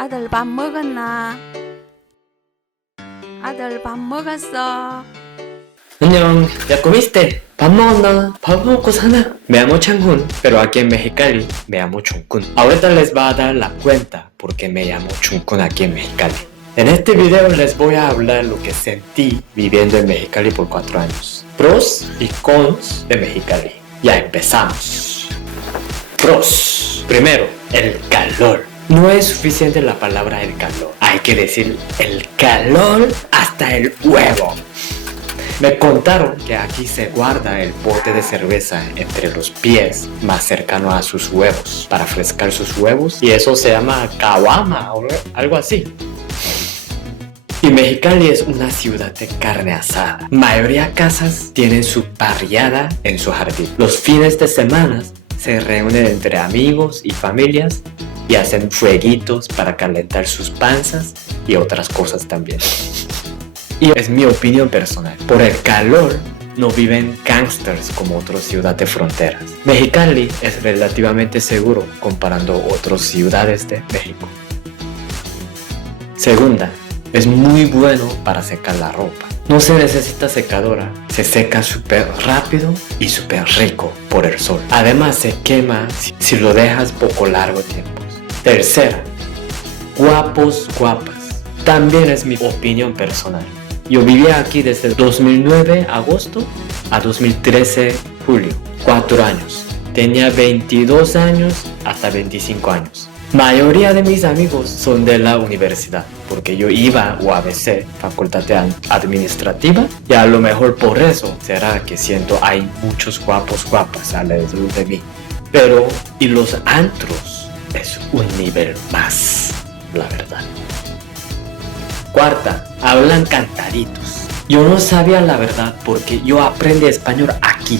아들 밥 먹었나? 아들 밥 먹었어? 안녕, ¿ya comiste? ¿밥 먹었나? ¿밥 먹고 사나? Me llamo Changun, pero aquí en Mexicali me llamo Chunkun. Ahorita les va a dar la cuenta porque me llamo Chunkun aquí en Mexicali. En este video les voy a hablar lo que sentí viviendo en Mexicali por 4 años. Pros y cons de Mexicali. Ya empezamos. Pros. Primero, el calor. No es suficiente la palabra el calor. Hay que decir el calor hasta el huevo. Me contaron que aquí se guarda el bote de cerveza entre los pies más cercano a sus huevos para frescar sus huevos y eso se llama caguama o algo así. Y Mexicali es una ciudad de carne asada. Mayoría de casas tienen su parrillada en su jardín. Los fines de semana se reúnen entre amigos y familias y hacen fueguitos para calentar sus panzas y otras cosas también. Y es mi opinión personal. Por el calor no viven gangsters como otras ciudades de fronteras. Mexicali es relativamente seguro comparando otras ciudades de México. Segunda, es muy bueno para secar la ropa. No se necesita secadora, se seca súper rápido y súper rico por el sol. Además se quema si lo dejas poco largo tiempo. Tercera, guapos, guapas. También es mi opinión personal. Yo vivía aquí desde 2009 agosto a 2013 julio, 4 años. Tenía 22 años hasta 25 años. Mayoría de mis amigos son de la universidad, porque yo iba a UABC, Facultad Administrativa, y a lo mejor por eso será que siento hay muchos guapos, guapas alrededor de mí. Pero, y los antros es un nivel más, la verdad. Cuarta, hablan cantaditos. Yo no sabía la verdad porque yo aprendí español aquí.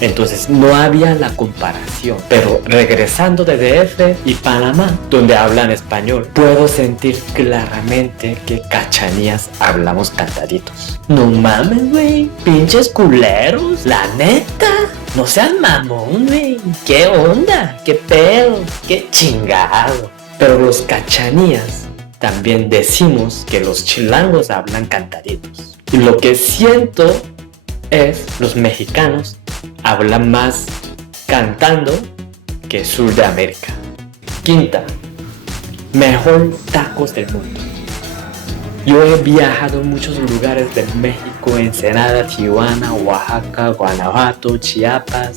Entonces no había la comparación. Pero regresando de DF y Panamá, donde hablan español, puedo sentir claramente que cachanías hablamos cantaditos. No mames, güey. Pinches culeros. La neta. No seas mamón, güey. ¿Qué onda? ¿Qué pedo? ¿Qué chingado? Pero los cachanías también decimos que los chilangos hablan cantaditos. Y lo que siento es los mexicanos hablan más cantando que sur de América. Quinta, mejor tacos del mundo. Yo he viajado en muchos lugares de México, Ensenada, Tijuana, Oaxaca, Guanajuato, Chiapas,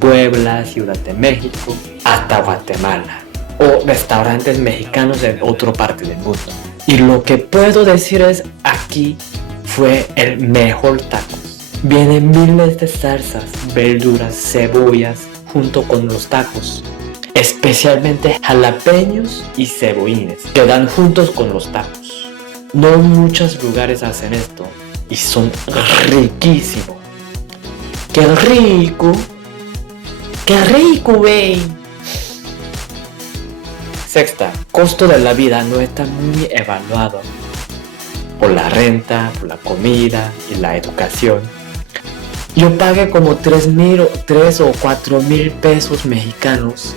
Puebla, Ciudad de México, hasta Guatemala. O restaurantes mexicanos en otra parte del mundo. Y lo que puedo decir es, aquí fue el mejor tacos. Vienen miles de salsas, verduras, cebollas, junto con los tacos. Especialmente jalapeños y cebollines, que dan juntos con los tacos. No muchos lugares hacen esto y son riquísimos. ¡Qué rico! ¡Qué rico, wey! Sexta, costo de la vida no está muy evaluado por la renta, por la comida y la educación. Yo pagué como 3 o 4 mil pesos mexicanos,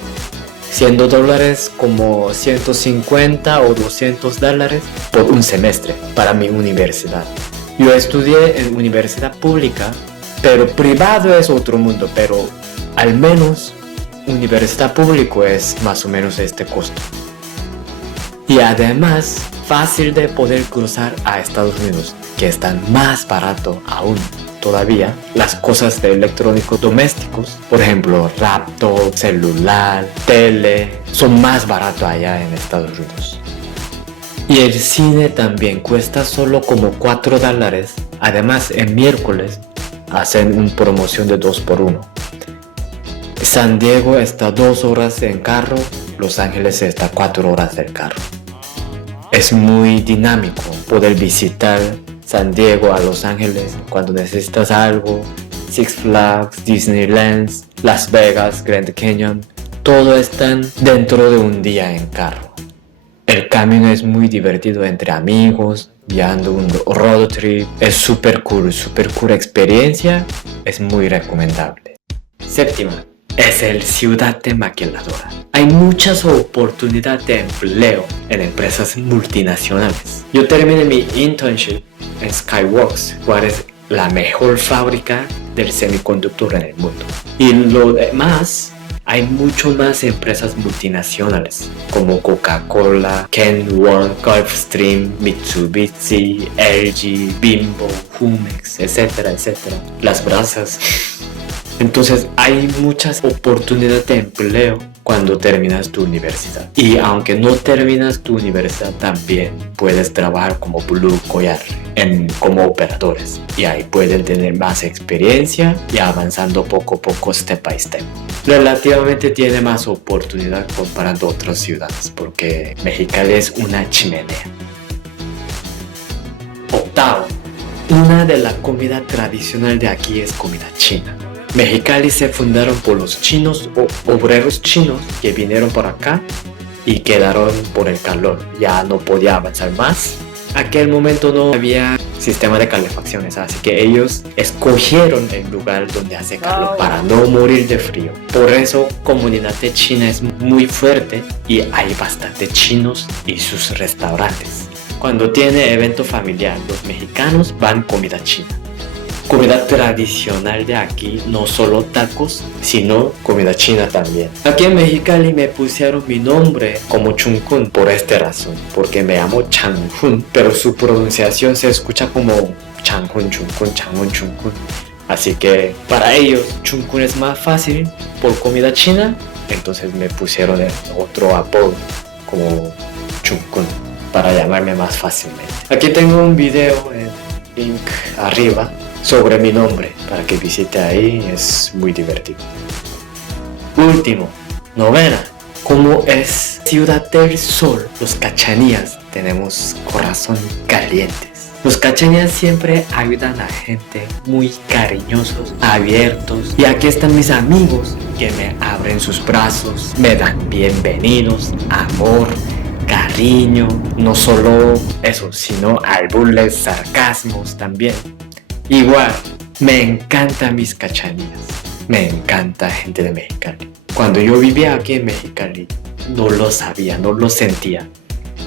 siendo dólares como 150 o 200 dólares por un semestre para mi universidad. Yo estudié en universidad pública, pero privado es otro mundo, pero al menos universidad público es más o menos este costo. Y además, fácil de poder cruzar a Estados Unidos, que están más barato aún. Todavía, las cosas de electrónicos domésticos, por ejemplo, laptop, celular, tele, son más baratos allá en Estados Unidos. Y el cine también cuesta solo como 4 dólares. Además, en miércoles hacen una promoción de 2x1. San Diego está 2 horas en carro, Los Ángeles está 4 horas del carro. Es muy dinámico poder visitar San Diego a Los Ángeles cuando necesitas algo. Six Flags, Disneyland, Las Vegas, Grand Canyon, todo están dentro de un día en carro. El camino es muy divertido entre amigos, viajando un road trip. Es super cool experiencia, es muy recomendable. Séptima, es el ciudad de maquiladora. Hay muchas oportunidades de empleo en empresas multinacionales. Yo terminé mi internship en Skyworks, cual es la mejor fábrica del semiconductor en el mundo. Y lo demás, hay mucho más empresas multinacionales como Coca-Cola, Kenwood, Gulfstream, Mitsubishi, LG, Bimbo, Jumex, etcétera, etcétera. Las brasas. Entonces hay muchas oportunidades de empleo cuando terminas tu universidad. Y aunque no terminas tu universidad, también puedes trabajar como blue collar, como operadores. Y ahí pueden tener más experiencia y avanzando poco a poco, step by step. Relativamente tiene más oportunidad comparando otras ciudades, porque Mexicali es una chimenea. Octavo, una de las comidas tradicionales de aquí es comida china. Mexicali se fundaron por los chinos o obreros chinos que vinieron por acá y quedaron por el calor. Ya no podía avanzar más. Aquel momento no había sistema de calefacciones, así que ellos escogieron el lugar donde hace calor para no morir de frío. Por eso comunidad de China es muy fuerte y hay bastante chinos y sus restaurantes. Cuando tiene evento familiar, los mexicanos van comida china. Comida tradicional de aquí, no solo tacos, sino comida china también. Aquí en Mexicali me pusieron mi nombre como Chuncún por esta razón, porque me llamo Changhun, pero su pronunciación se escucha como Changhun, Chuncún, Changhun, Chuncún. Así que para ellos Chuncún es más fácil por comida china, entonces me pusieron otro apodo como Chuncún para llamarme más fácilmente. Aquí tengo un video en link arriba sobre mi nombre para que visite ahí, es muy divertido. Último, novena, como es Ciudad del Sol, los cachanías tenemos corazón calientes. Los cachanías siempre ayudan a gente muy cariñosos, abiertos, y aquí están mis amigos que me abren sus brazos, me dan bienvenidos, amor, cariño, no solo eso, sino albures, sarcasmos también. Igual, me encantan mis cachanías, me encanta gente de Mexicali. Cuando yo vivía aquí en Mexicali, no lo sabía, no lo sentía.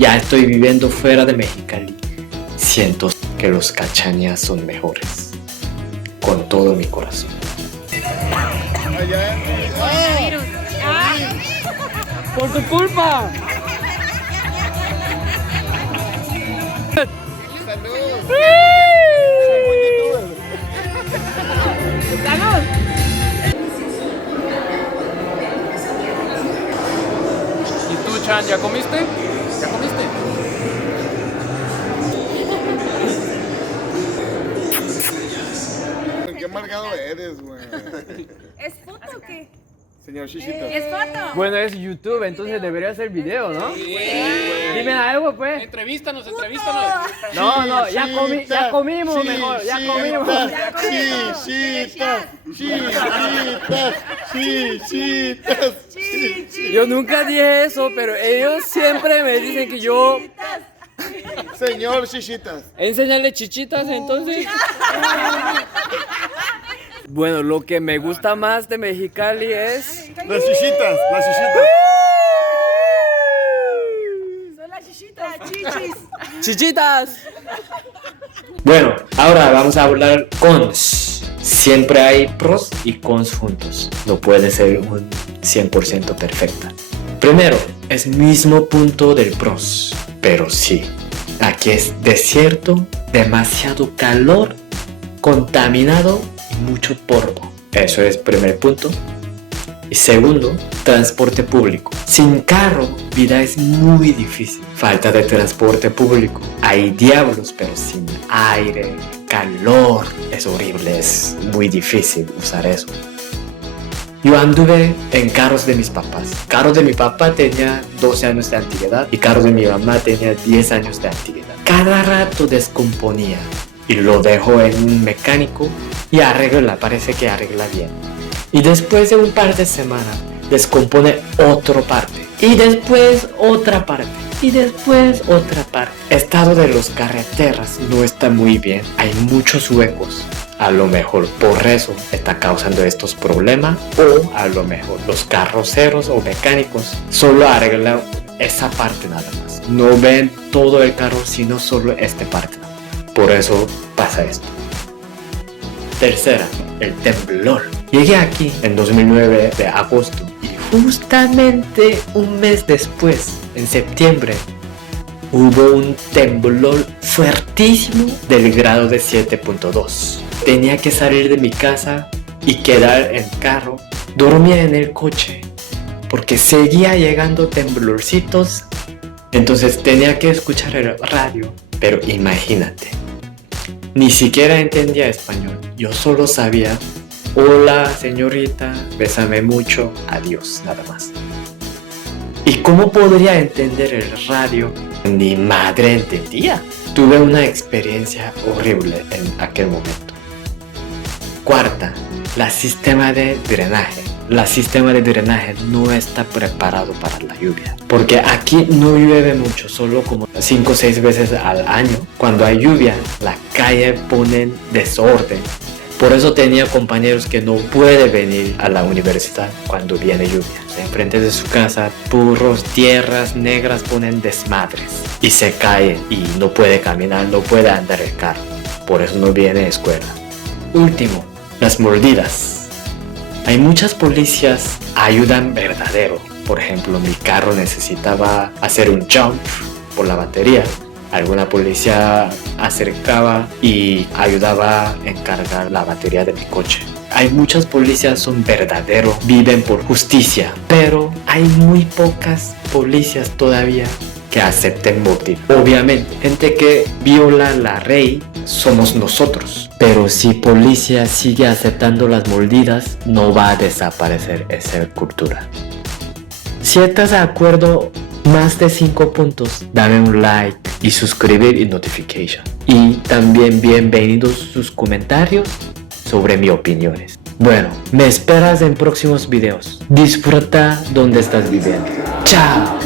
Ya estoy viviendo fuera de Mexicali, siento que los cachanías son mejores, con todo mi corazón. ¡Por tu culpa! ¿Y tú, Chan, ya comiste? ¿Ya comiste? Qué amargado eres, güey. ¿Es foto o qué? Señor Shishito. ¿Es foto? Bueno, es YouTube, entonces debería ser video, ¿no? Dime algo, pues. Entrevístanos. No, ya comimos mejor, ya comimos. Chichitas. Yo nunca dije eso, pero ellos siempre me dicen que yo... Señor Shishitas. Enséñale chichitas, entonces. Bueno, lo que me gusta más de Mexicali es... Las Shishitas. Son las chichitas. Chichis. ¡Chichitas! Bueno, ahora vamos a hablar cons. Siempre hay pros y cons juntos. No puede ser un 100% perfecta. Primero, es mismo punto del pros. Pero sí, aquí es desierto, demasiado calor, contaminado y mucho polvo. Eso es primer punto. Y segundo, transporte público. Sin carro, vida es muy difícil. Falta de transporte público. Hay diablos, pero sin aire, calor. Es horrible, es muy difícil usar eso. Yo anduve en carros de mis papás. Carro de mi papá tenía 12 años de antigüedad y carro de mi mamá tenía 10 años de antigüedad. Cada rato descomponía y lo dejo en un mecánico y parece que arregla bien. Y después de un par de semanas descompone otra parte y después otra parte y después otra parte. El estado de las carreteras no está muy bien, hay muchos huecos A lo mejor por eso está causando estos problemas, o a lo mejor los carroceros o mecánicos solo arreglan esa parte nada más. No ven todo el carro, sino solo esta parte. Por eso pasa esto. Tercera, el temblor. Llegué aquí en 2009 de agosto y justamente un mes después, en septiembre, hubo un temblor fuertísimo del grado de 7.2. Tenía que salir de mi casa y quedar en carro. Dormía en el coche porque seguía llegando temblorcitos. Entonces tenía que escuchar el radio. Pero imagínate, ni siquiera entendía español. Yo solo sabía: hola señorita, bésame mucho, adiós, nada más. ¿Y cómo podría entender el radio? Ni madre entendía. Tuve una experiencia horrible en aquel momento. Cuarta, el sistema de drenaje. El sistema de drenaje no está preparado para la lluvia. Porque aquí no llueve mucho, solo como 5 o 6 veces al año. Cuando hay lluvia, la calle pone desorden. Por eso tenía compañeros que no pueden venir a la universidad cuando viene lluvia. Enfrente de su casa, burros, tierras negras ponen desmadres. Y se caen y no puede caminar, no puede andar el carro. Por eso no viene a escuela. Último, las mordidas. Hay muchas policías ayudan verdadero. Por ejemplo, mi carro necesitaba hacer un jump por la batería. Alguna policía acercaba y ayudaba a encargar la batería de mi coche. Hay muchas policías son verdaderos, viven por justicia, pero hay muy pocas policías todavía que acepten morir. Obviamente, gente que viola la ley somos nosotros. Pero si policía sigue aceptando las mordidas, no va a desaparecer esa cultura. Si estás de acuerdo, más de 5 puntos, dame un like y suscribir y notification. Y también bienvenidos sus comentarios sobre mis opiniones. Bueno, me esperas en próximos videos. Disfruta donde estás viviendo. Chao.